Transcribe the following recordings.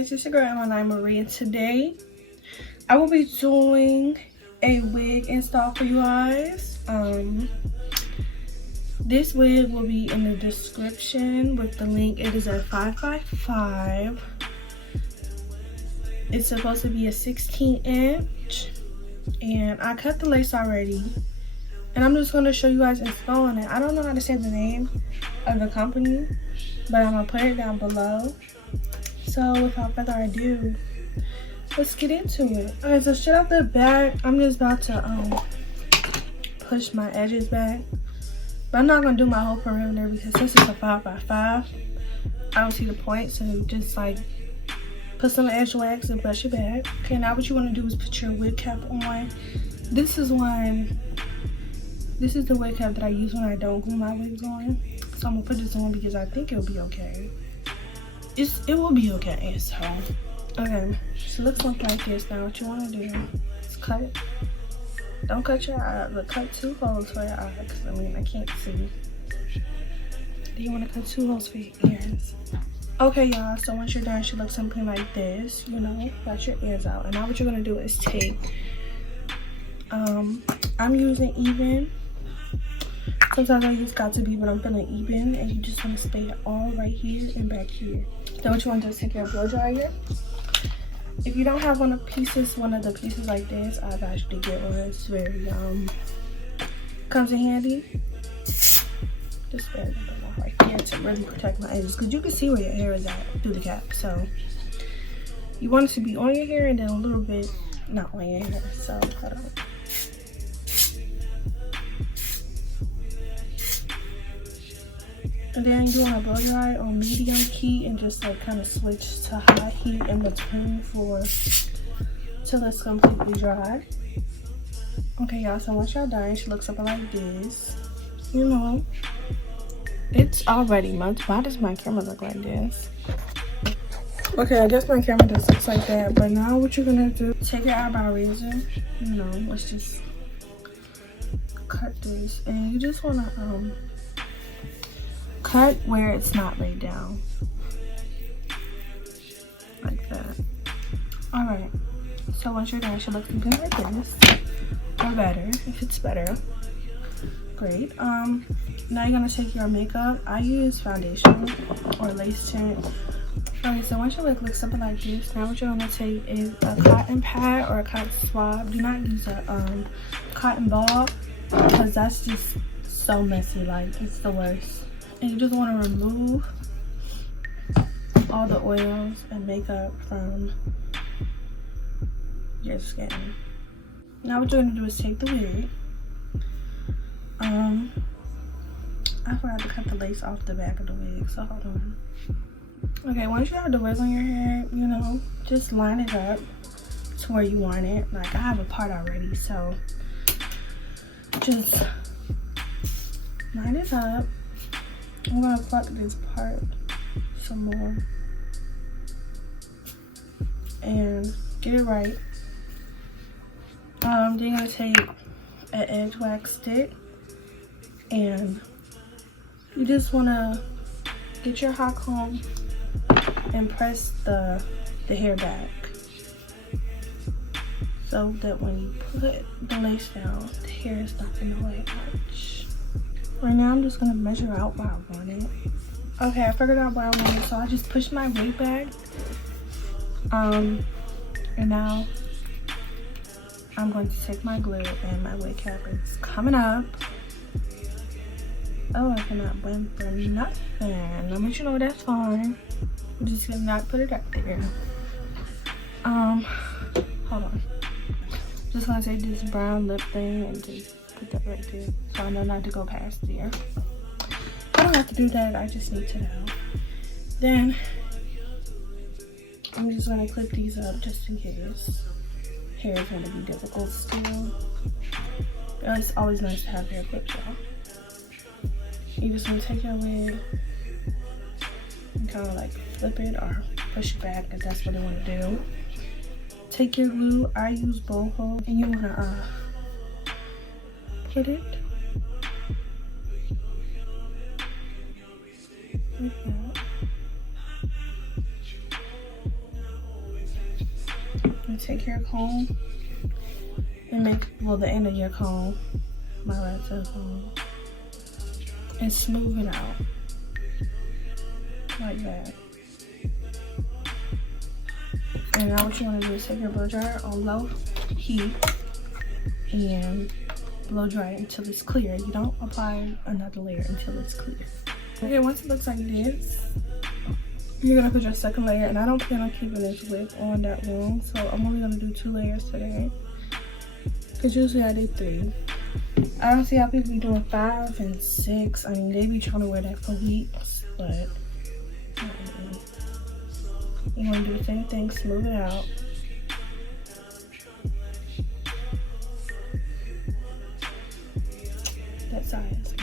guys, it's your girl Emma Marie, and today I will be doing a wig install for you guys. This wig will be in the description with the link. It is a 5x5. It's supposed to be a 16-inch, and I cut the lace already, and I'm just going to show you guys installing it. I don't know how to say the name of the company, but I'm going to put it down below. So without further ado, let's get into it. Okay, so straight out the back, I'm just about to push my edges back. But I'm not going to do my whole perimeter because this is a 5x5. I don't see the point, so just like put some edge wax and brush it back. Okay, now what you want to do is put your wig cap on. This is the wig cap that I use when I don't glue my wigs on. So I'm gonna put this on because I think it'll be okay. It will be okay. So okay, so it looks like this. Now what you want to do is cut. Don't cut your eye, but cut 2 holes for your eye, because I mean I can't see. Do you want to cut 2 holes for your ears? Okay, y'all, so once you're done, it should look something like this. You know, got your ears out. And now what you're gonna do is take I'm using even. Sometimes I use got to be, but I'm feeling even, and you just want to spray it all right here and back here. Then what you want to do is take your blow dryer. If you don't have one of the pieces like this, I've actually get one. It's very comes in handy. Just spray it right here to really protect my edges, because you can see where your hair is at through the cap. So you want it to be on your hair and then a little bit not on your hair. So hold on. And then you want to blow dry on medium heat and just like kind of switch to high heat in between till it's completely dry. Okay, y'all, so once y'all done, it should look something like this. You know, it's already much. Why does my camera look like this? Okay, I guess my camera just looks like that. But now what you're gonna do, take your eyebrow razor. You know, let's just cut this, and you just wanna cut where it's not laid down, like that. All right, so once you're done, it should look something like this, or better if it's better. Great. Now you're gonna take your makeup. I use foundation or lace tint. Okay, so once your wig looks something like this, now what you're gonna take is a cotton pad or a cotton swab. Do not use a cotton ball, because that's just so messy. Like, it's the worst. And you just want to remove all the oils and makeup from your skin. Now what you're going to do is take the wig. I forgot to cut the lace off the back of the wig, so hold on. Okay, once you have the wig on your hair, you know, just line it up to where you want it. Like, I have a part already, so just line it up. I'm gonna pluck this part some more and get it right. Then you're gonna take an edge wax stick, and you just wanna get your hot comb and press the hair back, so that when you put the lace down, the hair is not in the way much. Right now, I'm just gonna measure out what I want it. Okay, I figured out what I wanted, so I just pushed my wig back. And now I'm going to take my glue, and my wig cap is coming up. Oh, I cannot blend for nothing. Let me you know that's fine. I'm just gonna not put it up there. Hold on. Just gonna take this brown lip thing and just put that right there, so I know not to go past there. I don't have to do that, I just need to know. Then I'm just gonna clip these up just in case. Hair is gonna be difficult still. But it's always nice to have hair clips, y'all. You just wanna take your wig and kind of like flip it or push it back if that's what you wanna do. Take your glue, I use boho, and you wanna put it like that. take your comb and make, well, the end of your comb, my right to the comb, and smooth it out like that. And now what you want to do is take your blow dryer on low heat and blow dry it until it's clear. You don't apply another layer until it's clear. Okay, once it looks like this, you're gonna put your second layer, and I don't plan on keeping this wig on that long, so I'm only gonna do 2 layers today, because usually I do 3. I don't see how people be doing 5 and 6. I mean, they be trying to wear that for weeks, but not really. You're gonna do the same thing, smooth it out. That size.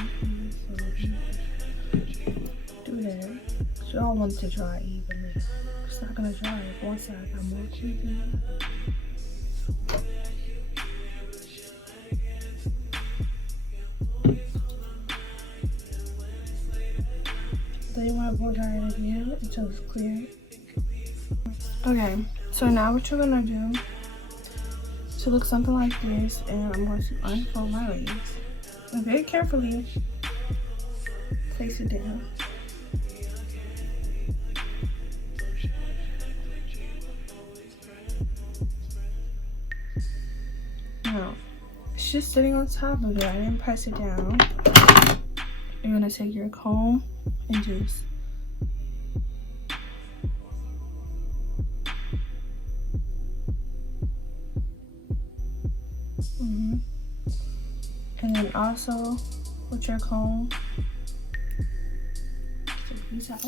Do that. You don't want it to dry evenly. It's not gonna dry if one side got more creepy. Then you want to blow dry it again until it's clear. Okay, so now what you're gonna do to look something like this, and I'm going to unfold my legs and very carefully place it down. Now, it's just sitting on top of it. I didn't press it down. You're gonna take your comb and just and then also with your comb, take these out.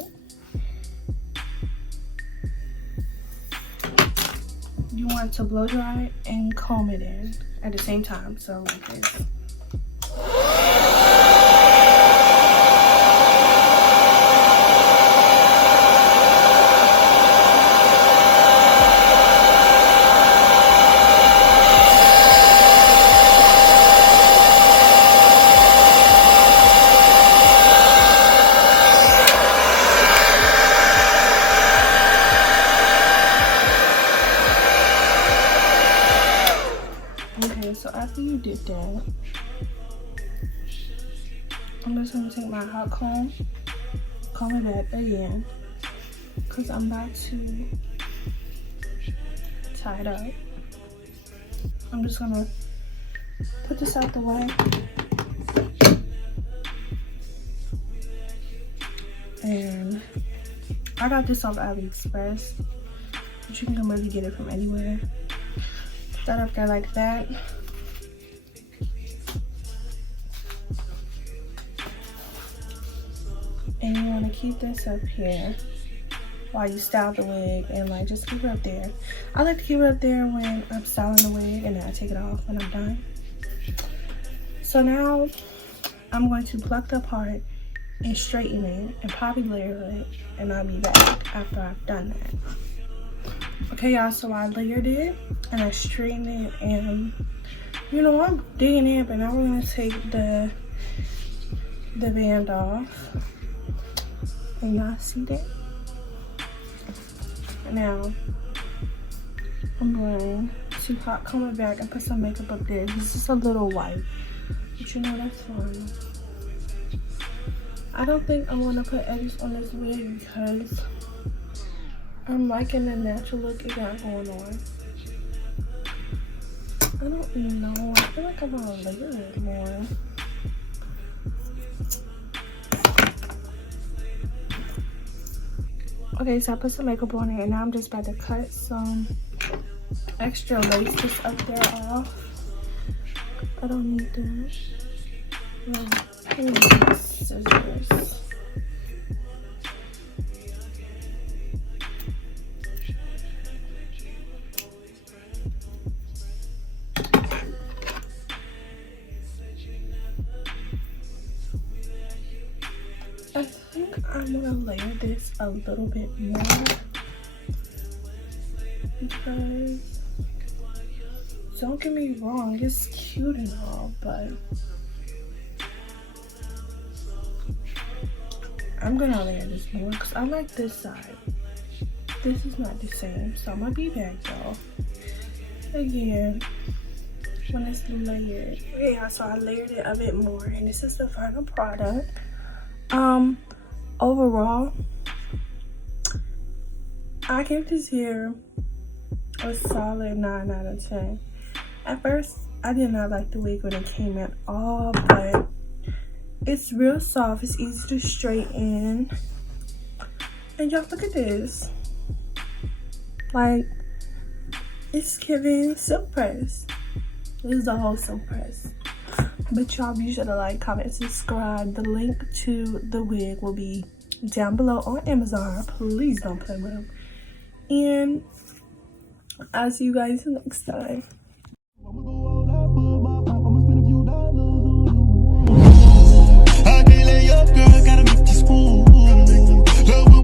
You want to blow dry and comb it in at the same time, so like this. Okay, so after you did that, I'm just gonna take my hot comb it back again, because I'm about to tie it up. I'm just gonna put this out the way. And I got this off AliExpress, but you can really get it from anywhere. Start up there like that. And you want to keep this up here while you style the wig, and like just keep it up there. I like to keep it up there when I'm styling the wig, and then I take it off when I'm done. So now I'm going to pluck the part and straighten it and probably layer it, and I'll be back after I've done that. Okay, y'all, so I layered it and I straightened it, and you know, I'm digging in, but now we're gonna take the band off. And y'all see that? Now I'm going to hot comb it back and put some makeup up there. This is a little white, but you know, that's fine. I don't think I'm gonna put edges on this wig because I'm liking the natural look it got going on. I don't know. I feel like I'm gonna layer it more. Okay, so I put some makeup on it, and now I'm just about to cut some extra laces up there off. I don't need that. No, I need scissors. I think I'm gonna layer this a little bit more because, don't get me wrong, it's cute and all, but I'm gonna layer this more because I like this side. This is not the same, so I'm gonna be back, y'all. again when it's layered. Yeah, so I layered it a bit more, and this is the final product. Overall, I give this hair a solid 9 out of 10. At first, I did not like the wig when it came at all, but it's real soft. It's easy to straighten. And y'all, look at this. Like, it's giving silk press. This is the whole silk press. But y'all, be sure to like, comment, subscribe. The link to the wig will be down below on Amazon. Please don't play with them. And I'll see you guys next time.